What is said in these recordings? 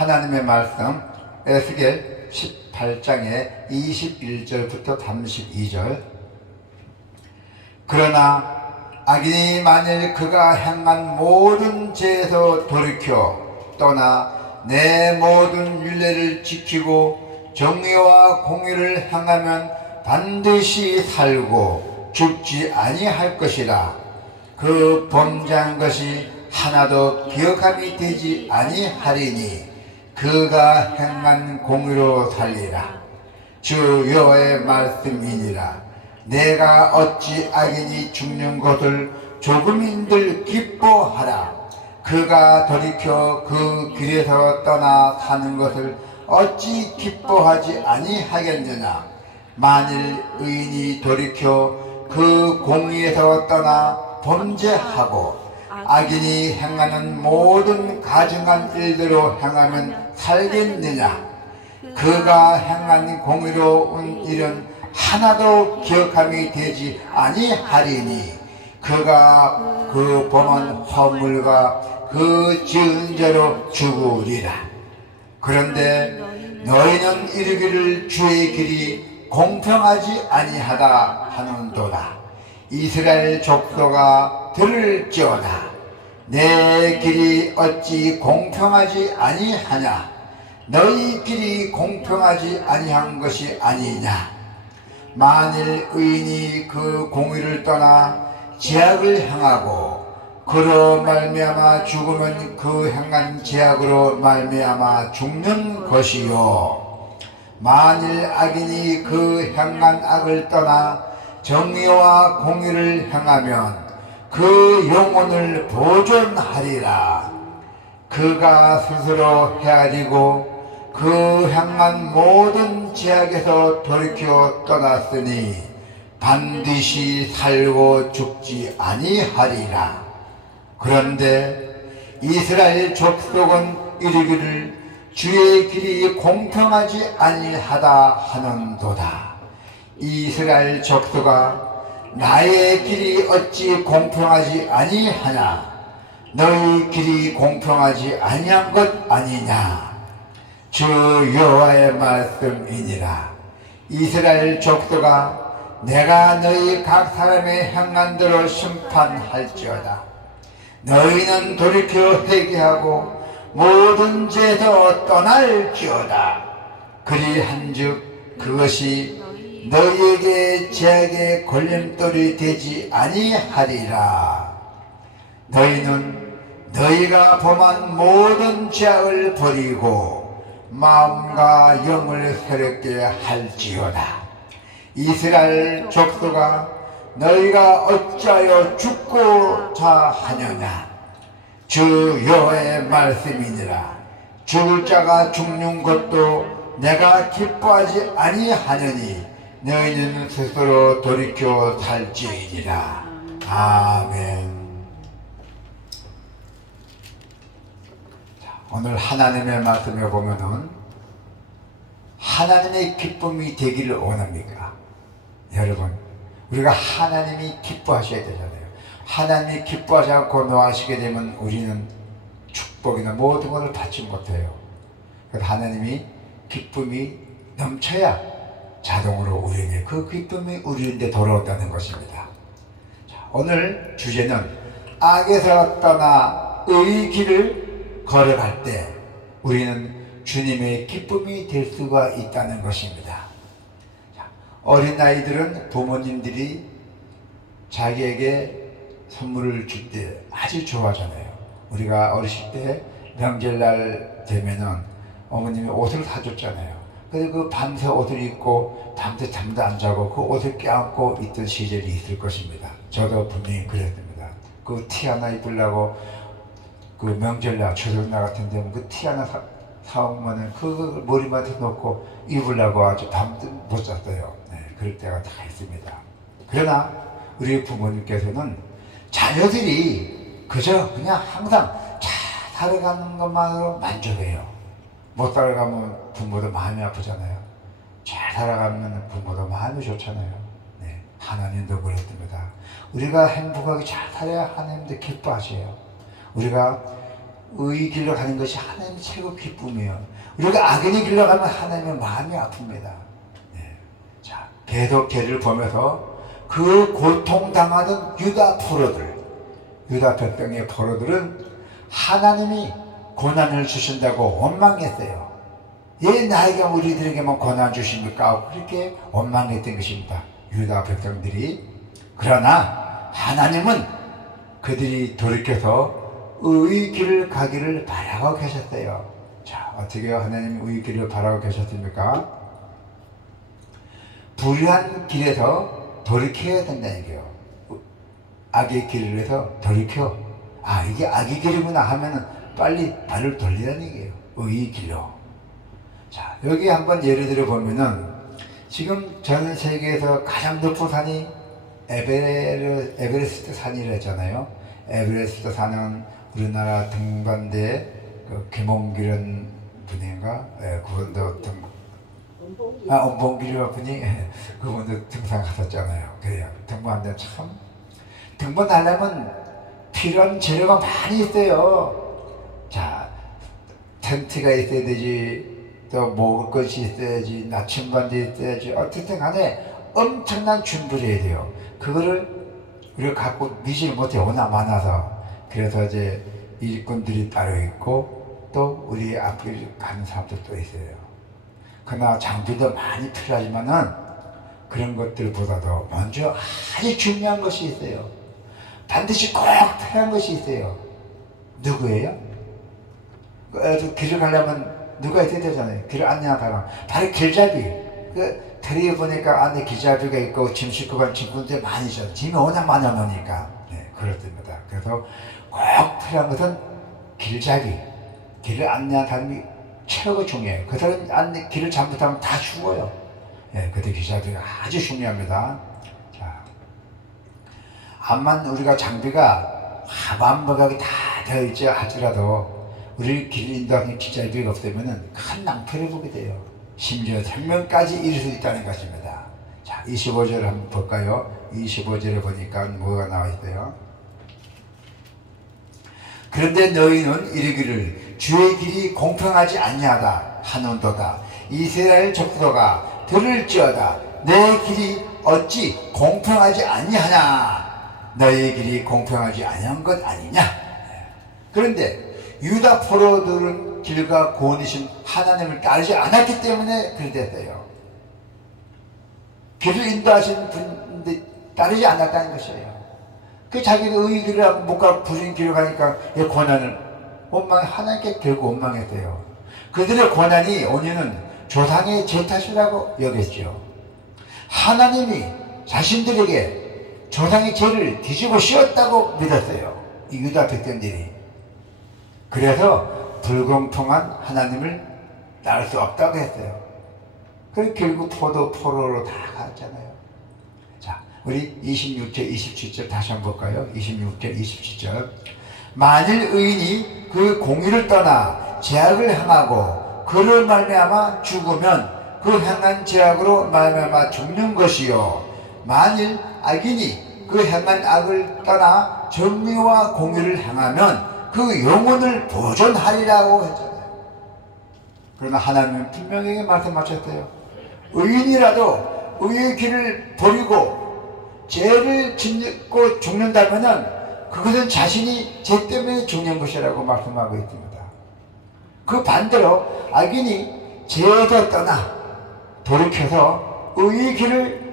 하나님의 말씀 에스겔 18장의 21절부터 32절. 그러나 악인이 만일 그가 행한 모든 죄에서 돌이켜 떠나 내 모든 율례를 지키고 정의와 공의를 행하면 반드시 살고 죽지 아니할 것이라. 그 범죄한 것이 하나도 기억함이 되지 아니하리니 그가 행한 공의로 살리라. 주 여호와의 말씀이니라. 내가 어찌 악인이 죽는 것을 조금인들 기뻐하라. 그가 돌이켜 그 길에서 떠나 사는 것을 어찌 기뻐하지 아니하겠느냐. 만일 의인이 돌이켜 그 공의에서 떠나 범죄하고 악인이 행하는 모든 가증한 일대로 행하면 살겠느냐. 그가 행한 공의로운 일은 하나도 기억함이 되지 아니하리니 그가 그 범한 허물과 그 지은 죄로 죽으리라. 그런데 너희는 이르기를 주의 길이 공평하지 아니하다 하는도다. 이스라엘 족속아 들을지어다. 내 길이 어찌 공평하지 아니하냐. 너희 길이 공평하지 아니한 것이 아니냐. 만일 의인이 그 공의를 떠나 죄악을 행하고 그로 말미암아 죽으면 그 행한 죄악으로 말미암아 죽는 것이요. 만일 악인이 그 행한 악을 떠나 정의와 공의를 행하면 그 영혼을 보존하리라. 그가 스스로 헤아리고 그 행한 모든 죄악에서 돌이켜 떠났으니 반드시 살고 죽지 아니하리라. 그런데 이스라엘 족속은 이르기를 주의 길이 공평하지 아니하다 하는도다. 이스라엘 족속아 나의 길이 어찌 공평하지 아니하냐. 너희 길이 공평하지 아니한 것 아니냐. 주 여호와의 말씀이니라. 이스라엘 족속아 내가 너희 각 사람의 행한 대로 심판할지어다. 너희는 돌이켜 회개하고 모든 죄에서 떠날지어다. 그리한즉 그것이 너희에게 죄악의 걸림돌이 되지 아니하리라. 너희는 너희가 범한 모든 죄악을 버리고 마음과 영을 새롭게 할지어다. 이스라엘 족속아 너희가 어찌하여 죽고자 하느냐. 주 여호와의 말씀이니라. 죽을 자가 죽는 것도 내가 기뻐하지 아니하느니 너희는 스스로 돌이켜 살지이니라. 아멘. 오늘 하나님의 말씀에 보면은 하나님의 기쁨이 되기를 원합니까? 여러분, 우리가 하나님이 기뻐하셔야 되잖아요. 하나님이 기뻐하지 않고 노하시게 되면 우리는 축복이나 모든 것을 받지 못해요. 그래서 하나님이 기쁨이 넘쳐야 자동으로 우리에게 그 기쁨이 우리에게 돌아온다는 것입니다. 자, 오늘 주제는 악에서 떠나 의의 길을 걸어갈 때 우리는 주님의 기쁨이 될 수가 있다는 것입니다. 어린 아이들은 부모님들이 자기에게 선물을 줄 때 아주 좋아하잖아요. 우리가 어렸을 때 명절날 되면은 어머님이 옷을 사줬잖아요. 그래서 그 밤새 옷을 입고 밤새 잠도 안 자고 그 옷을 껴안고 있던 시절이 있을 것입니다. 저도 분명히 그랬습니다. 그 티 하나 입으려고 그 명절날 추석날 같은 데는 그 티 하나 사오면은 그 머리맡에 놓고 입으려고 아주 밤도 못 잤어요. 네, 그럴 때가 다 있습니다. 그러나 우리 부모님께서는 자녀들이 그저 그냥 항상 잘 살아가는 것만으로 만족해요. 못 살아가면 부모도 마음이 아프잖아요. 잘 살아가면 부모도 마음이 좋잖아요. 네, 하나님도 그렇습니다. 우리가 행복하게 잘 살아야 하나님도 기뻐하세요. 우리가 의의 길로 가는 것이 하나님의 최고 기쁨이에요. 우리가 악인의 길로 가면 하나님의 마음이 아픕니다. 네. 자, 계속 죄를 보면서 그 고통당하던 유다 포로들, 유다 백성의 포로들은 하나님이 고난을 주신다고 원망했어요. 왜 나에게 우리들에게만 고난 주십니까? 그렇게 원망했던 것입니다. 유다 백성들이. 그러나 하나님은 그들이 돌이켜서 의의 길을 가기를 바라고 계셨어요. 자, 어떻게 하나님 의의 길을 바라고 계셨습니까? 불의한 길에서 돌이켜야 된다는 얘기예요. 악의 길에서 돌이켜. 아, 이게 악의 길이구나 하면은 빨리 발을 돌리라는 얘기예요. 의의 길로. 자, 여기 한번 예를 들어 보면은 지금 전 세계에서 가장 높은 산이 에베레스트 산이라 했잖아요. 에베레스트 산은 우리나라 등반대 그 김홍길은 분인가? 예, 그분도 엄봉길이라 분이 그분도 등산 갔었잖아요. 그래요. 등반대 참 등반하려면 필요한 재료가 많이 있어요. 자, 텐트가 있어야 되지, 또 먹을 것이 있어야지, 나침반도 있어야지. 어쨌든 간에 엄청난 준비를 해야 돼요. 그거를 우리가 갖고 미지를 못해요. 워낙 많아서. 그래서 이제 일꾼들이 따로 있고 또 우리 앞에 가는 사람도 또 있어요. 그러나 장비도 많이 필요하지만은 그런 것들보다도 먼저 아주 중요한 것이 있어요. 반드시 꼭 필요한 것이 있어요. 누구예요? 길을 가려면 누가 있어야 되잖아요. 길을 안내하는 사람. 바로 길잡이. 그 다리에 보니까 안에 길잡이가 있고 짐 싣고 간 짐꾼들이 많이 있어요. 짐이 워낙 많아 놓으니까. 네, 그렇습니다. 그래서 꼭 필요한 것은 길잡이. 길을 안내하는 사람이 최고 중요해요. 그 사람 길을 잘못하면 다 죽어요. 네, 그때 길잡이가 아주 중요합니다. 자, 암만 우리가 장비가 완벽하게 다 되어 있지 할지라도 우리 길 인도하는 길잡이가 없으면 큰 낭패를 보게 돼요. 심지어 생명까지 이룰 수 있다는 것입니다. 자, 25절을 한번 볼까요? 25절을 보니까 뭐가 나와 있어요? 그런데 너희는 이르기를 주의 길이 공평하지 아니하다 하는도다. 이스라엘 족속아 들을지어다. 내 길이 어찌 공평하지 아니하냐? 너희 길이 공평하지 아니한 것 아니냐? 그런데 유다 포로들은 길과 구원이신 하나님을 따르지 않았기 때문에 그랬어요. 길을 인도하신 분인데 따르지 않았다는 것이에요. 그 자기가 의의 길을 하고 못 가고 불인 길을 가니까 이 고난을 하나님께 결국 원망했어요. 그들의 고난이 원인은 조상의 죄 탓이라고 여겼죠. 하나님이 자신들에게 조상의 죄를 뒤집어 씌웠다고 믿었어요. 이 유다 백성들이. 그래서 불공평한 하나님을 따를 수 없다고 했어요. 그래서 결국 포로로 다 갔잖아요. 자, 우리 26절, 27절 다시 한번 볼까요? 26절, 27절. 만일 의인이 그 공의를 떠나 죄악을 행하고 그를 말미암아 죽으면 그 행한 죄악으로 말미암아 죽는 것이요. 만일 악인이 그 행한 악을 떠나 정의와 공의를 행하면 그 영혼을 보존하리라고 했잖아요. 그러나 하나님은 분명히 말씀하셨어요. 의인이라도 의의 길을 버리고 죄를 짓고 죽는다면은 그것은 자신이 죄 때문에 죽는 것이라고 말씀하고 있습니다. 그 반대로 악인이 죄에서 떠나 돌이켜서 의의 길을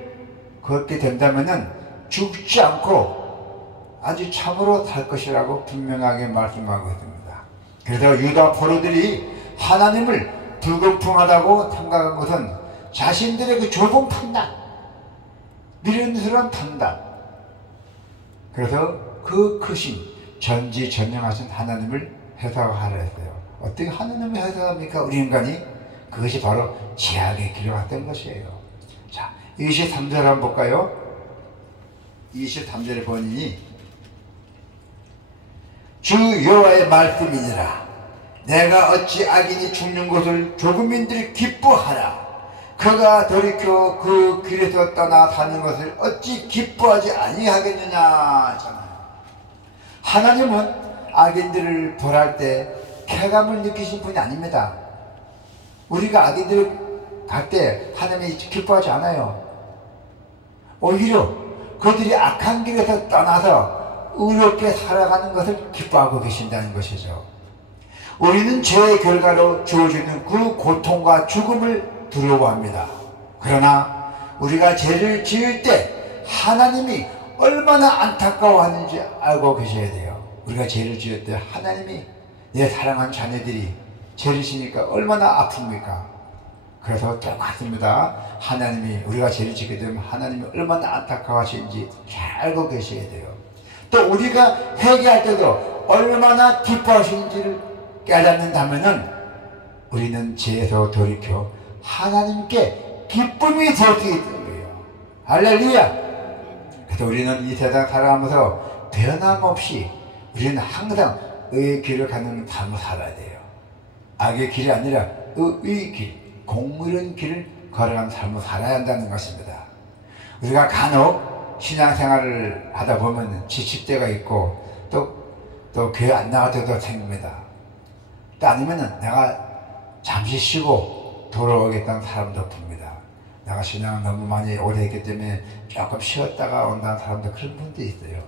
걷게 된다면은 죽지 않고 아주 참으로 살 것이라고 분명하게 말씀하고 있습니다. 그래서 유다 포로들이 하나님을 불공평하다고 생각한 것은 자신들의 그 좁은 판단, 미련스러운 판단. 그래서 그 크신 전지전능하신 하나님을 해석하려 했어요. 어떻게 하나님을 해석합니까? 우리 인간이? 그것이 바로 죄악의 길로 갔던 것이에요. 자, 23절 한번 볼까요? 23절에 보니 주 여호와의 말씀이니라. 내가 어찌 악인이 죽는 것을 조국민들이 기뻐하라. 그가 돌이켜 그 길에서 떠나 사는 것을 어찌 기뻐하지 아니하겠느냐 하잖아요. 하나님은 악인들을 벌할 때 쾌감을 느끼신 분이 아닙니다. 우리가 악인들을 갈 때 하나님이 기뻐하지 않아요. 오히려 그들이 악한 길에서 떠나서 의롭게 살아가는 것을 기뻐하고 계신다는 것이죠. 우리는 죄의 결과로 주어지는 그 고통과 죽음을 두려워합니다. 그러나 우리가 죄를 지을 때 하나님이 얼마나 안타까워하는지 알고 계셔야 돼요. 우리가 죄를 지을 때 하나님이 내 사랑한 자녀들이 죄를 지니까 얼마나 아픕니까? 그래서 똑같습니다. 하나님이 우리가 죄를 짓게 되면 하나님이 얼마나 안타까워하시는지 잘 알고 계셔야 돼요. 또 우리가 회개할 때도 얼마나 기뻐하시는지를 깨닫는다면은 우리는 죄에서 돌이켜 하나님께 기쁨이 되기 때문이에요. 할렐루야. 그래서 우리는 이 세상 살아가면서 변함없이 우리는 항상 의의 길을 가는 삶을 살아야 돼요. 악의 길이 아니라 의의 길, 공의로운 길을 걸어가는 삶을 살아야 한다는 것입니다. 우리가 간혹 신앙생활을 하다 보면 지칠 때가 있고 또 교회 안 나갈 때도 생깁니다. 또 아니면은 내가 잠시 쉬고 돌아오겠다는 사람도 봅니다. 내가 신앙을 너무 많이 오래 했기 때문에 조금 쉬었다가 온다는 사람도 그런 분도 있어요.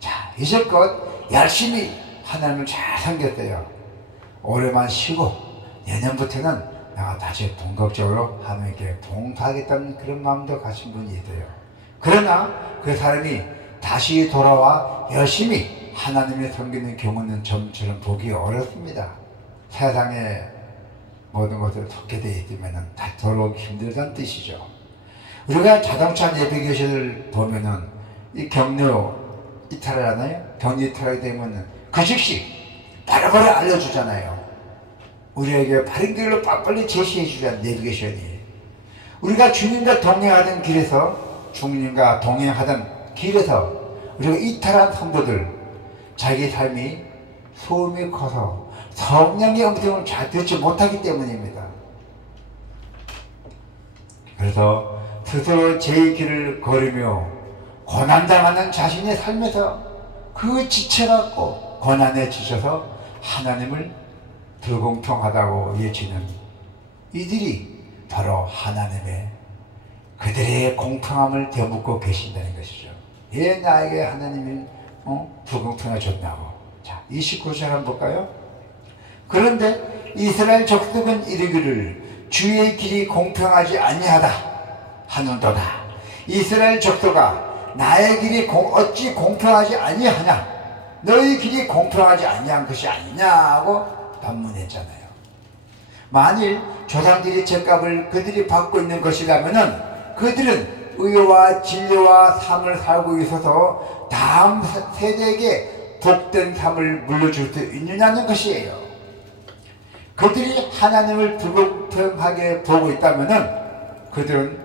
자, 이제껏 열심히 하나님을 잘 섬겼대요. 올해만 쉬고 내년부터는 내가 다시 본격적으로 하나님께 봉사하겠다는 그런 마음도 가진 분이 있어요. 그러나 그 사람이 다시 돌아와 열심히 하나님을 섬기는 경우는 좀처럼 보기 어렵습니다. 세상에 모든 것을 속게 되어 있으면 다시 돌아오기 힘들다는 뜻이죠. 우리가 자동차 내비게이션을 보면은 이 경로 이탈을 하나요? 경로 이탈이 되면 그 즉시 바로바로 알려주잖아요. 우리에게 바른 길로 빨리 제시해 주잖아요. 내비게이션이. 우리가 주님과 동행하던 길에서 주님과 동행하던 길에서 우리가 이탈한 성도들 자기 삶이 소음이 커서 성령의 음성을 잘 듣지 못하기 때문입니다. 그래서 스스로 제 길을 걸으며 고난당하는 자신의 삶에서 그 지쳐갖고 고난에 지쳐서 하나님을 불공평하다고 외치는 이들이 바로 하나님의 그들의 공평함을 되묻고 계신다는 것이죠. 왜 나에게 하나님이 불공평하셨냐고. 자, 29절 한번 볼까요? 그런데 이스라엘 족속은 이르기를 주의 길이 공평하지 아니하다 하는도다. 이스라엘 족속아, 나의 길이 어찌 공평하지 아니하냐? 너희 길이 공평하지 아니한 것이 아니냐고 반문했잖아요. 만일 조상들이 죗값을 그들이 받고 있는 것이라면은 그들은 의와 진리와 삶을 살고 있어서 다음 세대에게 복된 삶을 물려줄 수 있느냐는 것이에요. 그들이 하나님을 불공평하게 보고 있다면은 그들은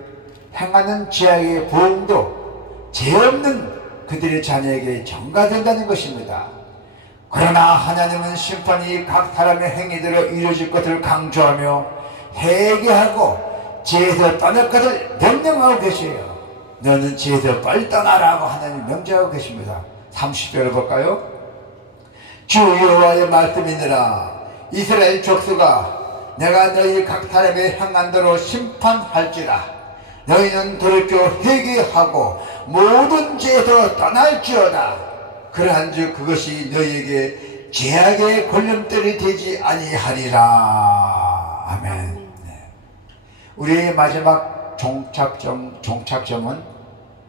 행하는 죄악의 보응도 죄 없는 그들의 자녀에게 전가된다는 것입니다. 그러나 하나님은 심판이 각 사람의 행위대로 이루어질 것을 강조하며 회개하고 죄에서 떠날 것을 명령하고 계세요. 너는 죄에서 빨리 떠나라고 하나님 명령하고 계십니다. 30절을 볼까요? 주 여호와의 말씀이니라. 이스라엘 족속아, 내가 너희 각 사람의 행한 대로 심판할지라. 너희는 돌이켜 회개하고 모든 죄에서 떠날지어다. 그러한즉 그것이 너희에게 죄악의 걸림돌이 되지 아니하리라. 아멘. 네. 우리의 마지막 종착점은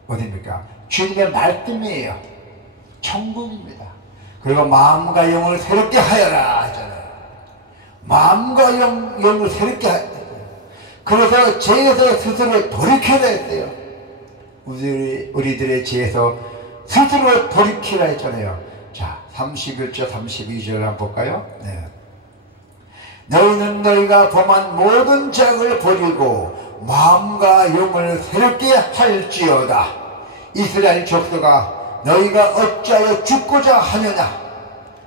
어디입니까? 주님의 말씀이에요. 천국입니다. 그리고 마음과 영을 새롭게 하여라 하잖아요. 마음과 영을 새롭게 하여라. 그래서 죄에서 스스로 돌이켜라 했어요. 우리들의 죄에서 스스로 돌이키라 했잖아요. 자, 31절 32절 한번 볼까요? 네. 너희는 너희가 범한 모든 죄악을 버리고 마음과 영을 새롭게 할지어다. 이스라엘 족속아, 너희가 어찌하여 죽고자 하느냐?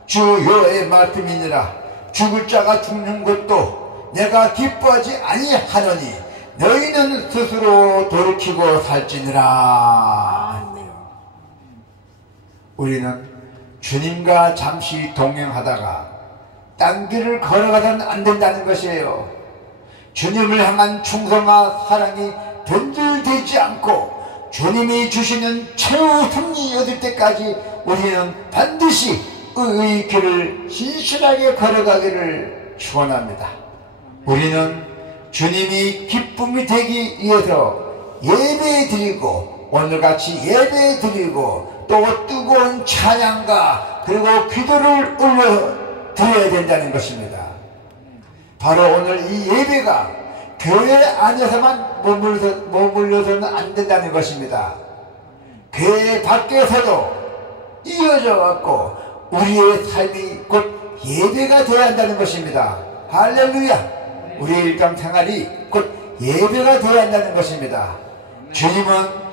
주 여호와의 말씀이니라. 죽을 자가 죽는 것도 내가 기뻐하지 아니하노니 너희는 스스로 돌이키고 살지니라. 우리는 주님과 잠시 동행하다가 딴 길을 걸어가서는 안 된다는 것이에요. 주님을 향한 충성과 사랑이 변질되지 않고 주님이 주시는 최후 승리 얻을 때까지 우리는 반드시 의의 길을 신실하게 걸어가기를 축원합니다. 우리는 주님이 기쁨이 되기 위해서 예배 드리고 오늘같이 예배 드리고 또 뜨거운 찬양과 그리고 기도를 올려 드려야 된다는 것입니다. 바로 오늘 이 예배가 교회 안에서만 머물러서는 안 된다는 것입니다. 교회 밖에서도 이어져 갖고 우리의 삶이 곧 예배가 되어야 한다는 것입니다. 할렐루야! 우리의 일상생활이 곧 예배가 되어야 한다는 것입니다. 주님은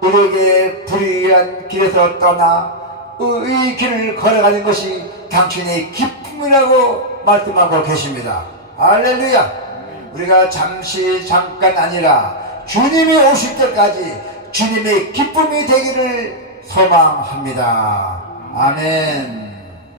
우리에게 불의한 길에서 떠나 의의 길을 걸어가는 것이 당신의 기쁨이라고 말씀하고 계십니다. 할렐루야! 우리가 잠깐 아니라 주님이 오실 때까지 주님의 기쁨이 되기를 소망합니다. 아멘.